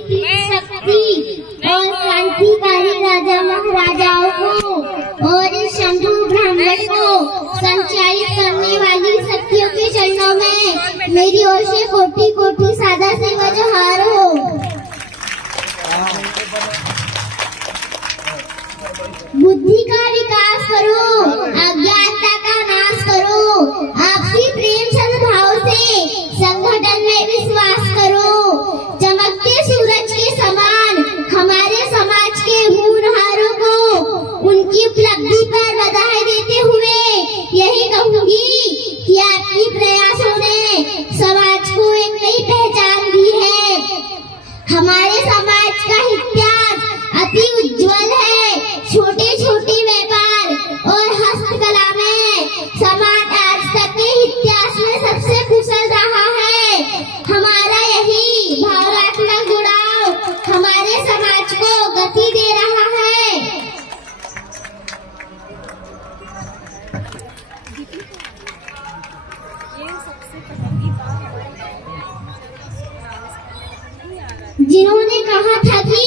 शक्ति और क्रांतिकारी राजा महाराजाओं को और इस शंभु ब्राह्मण को संचालित करने वाली शक्तियों के चरणों में मेरी ओर से कोटि कोटि सादा सेवा जोहार हो। बुद्धि का विकास करो, अज्ञानता का नाश करो, आपसी प्रेम सद्भाव से संगठन में विश्वास करो। चमकते सूरज के समान हमारे समाज के होनहारों को उनकी उपलब्धि पर बधाई देते हुए यही कहूंगी कि आपकी प्रयासों ने समाज को एक नई पहचान दी है। हमारे समाज का इतिहास अति उज्जवल है। छोटे छोटे व्यापार और हस्तकला में समाज आज तक के इतिहास में सबसे कुशल रहा है। हमारा यही भावनात्मक जुड़ाव हमारे समाज को गति दे रहा है। जिन्होंने कहा था कि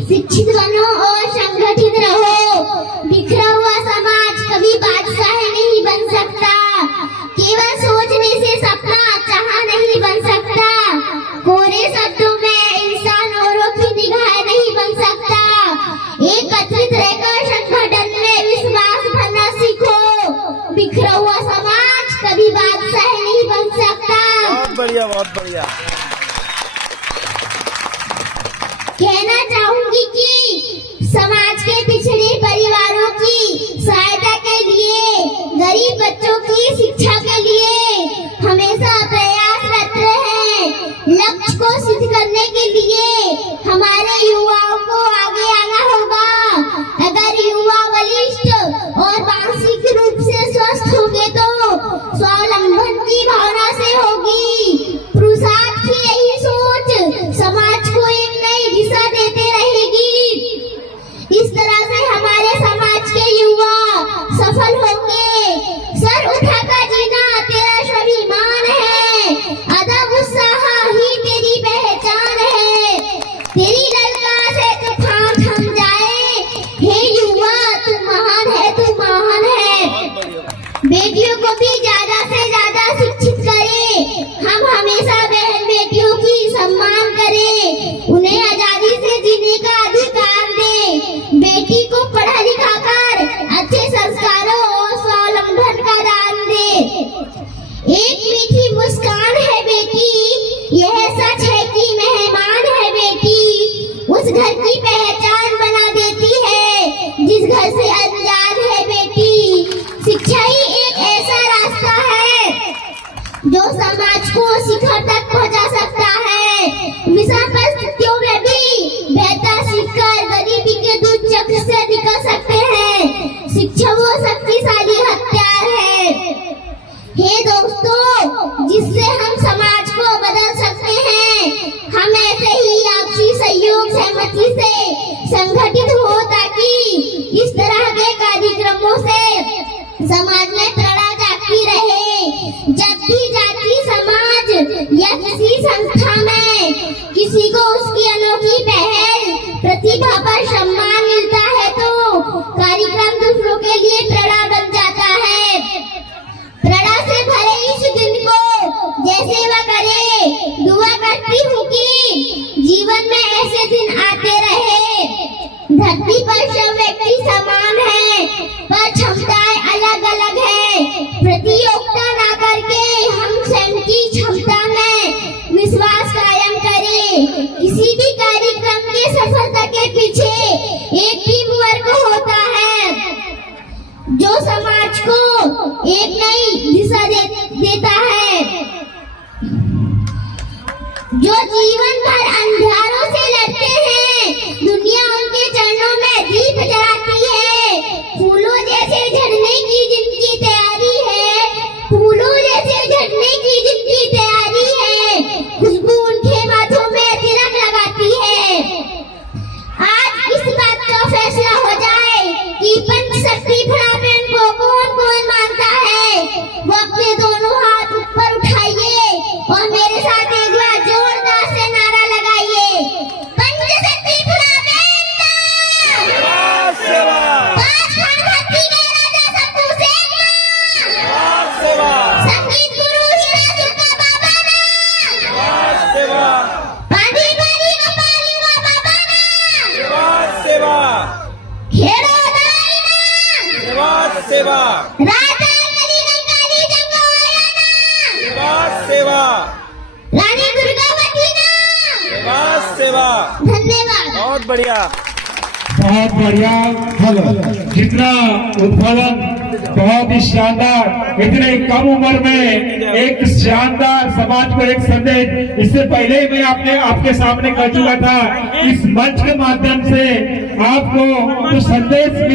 शिक्षित बनो और संगठित रहो, बिखरा हुआ समाज कभी बादशाह नहीं बन सकता। केवल सोचने से सपना चाहा नहीं बन सकता। कोरे शब्दों में इंसान औरों की निगाह नहीं बन सकता। एकत्रित रहकर संगठन में विश्वास भरना सीखो। बिखरा हुआ समाज कभी बादशाह नहीं बन सकता। बहुत बढ़िया, बहुत बढ़िया। कहना चाहूंगी कि समाज के पिछड़े परिवारों की सहायता के लिए, गरीब बच्चों की शिक्षा के लिए हमेशा प्रयासरत रहे। लक्ष्य को सिद्ध करने के लिए हमारे युवाओं को आगे आना होगा। अगर युवा बलिष्ठ और मानसिक रूप से स्वस्थ होंगे तो स्वावलंबन की भावना से होगी। पुरुषार्थ की यही सोच समाज को एक नई दिशा देते रहेगी। इस तरह से हमारे समाज के युवा सफल होंगे। सर उठाकर जीना तेरा स्वाभिमान है। अदब उत्साह ही तेरी पहचान है। तेरी ललकार से तूफान थम जाए। हे युवा तू महान है, तू महान है। बेटियों को भी ज्यादा से ज्यादा शिक्षित करें। हम हमेशा बहन बेटियों की सम्मान करें। उन्हें आजादी से जीने का अधिकार दें। बेटी को पढ़ा लिखा कर अच्छे संस्कारों और स्वावलंबन का दान दें। एक मीठी मुस्कान है बेटी, यह सच है कि मेहमान है बेटी। उस घर की पहचान बना देती है जिस घर से अनजान है बेटी। शिक्षा ही एक ऐसा रास्ता है जो समाज को शिखर तक पहुंचा सकता है। विषम परिस्थितियों में भी बेहतर सीखकर गरीबी के दुर्चक्र से निकल सकते हैं। शिक्षा वो शक्तिशाली हथियार है। हे दोस्तों, जिससे हम समाज को बदल सकते हैं। हम ऐसे ही आपसी सहयोग सहमति से संगठित हो ताकि इस तरह के कार्यक्रमों से समाज में प्रेरणा जागती रहे। जब भी जाति समाज या किसी संस्था में किसी को उसकी अनोखी पहल प्रतिभा पर सम्मान मिलता है तो कार्यक्रम दूसरों के लिए प्रेरणा बन जाता है। प्रेरणा से भरे इस दिन को जय सेवा करे। दुआ करती हूँ कि जीवन में ऐसे दिन आते रहे। धरती पर सब व्यक्ति समान है पर क्षमताएं अलग अलग है। प्रतियोगिता ना करके हम स्वयं की क्षमता में विश्वास कायम करें। किसी भी कार्यक्रम की सफलता के पीछे एक टीम वर्क होता है जो समाज को एक नई दिशा देता है। जो जीवन भर अंधियारों से लड़ते हैं, दुनिया उनके चरणों में दीप जलाती है। फूलों जैसे झड़ने बहुत बढ़िया। बहुत बढ़िया। जितना उत्पादन बहुत ही शानदार, इतने कम उम्र में एक शानदार समाज को एक संदेश, इससे पहले ही मैं आपके सामने कर चुका था। इस मंच के माध्यम से आपको जो संदेश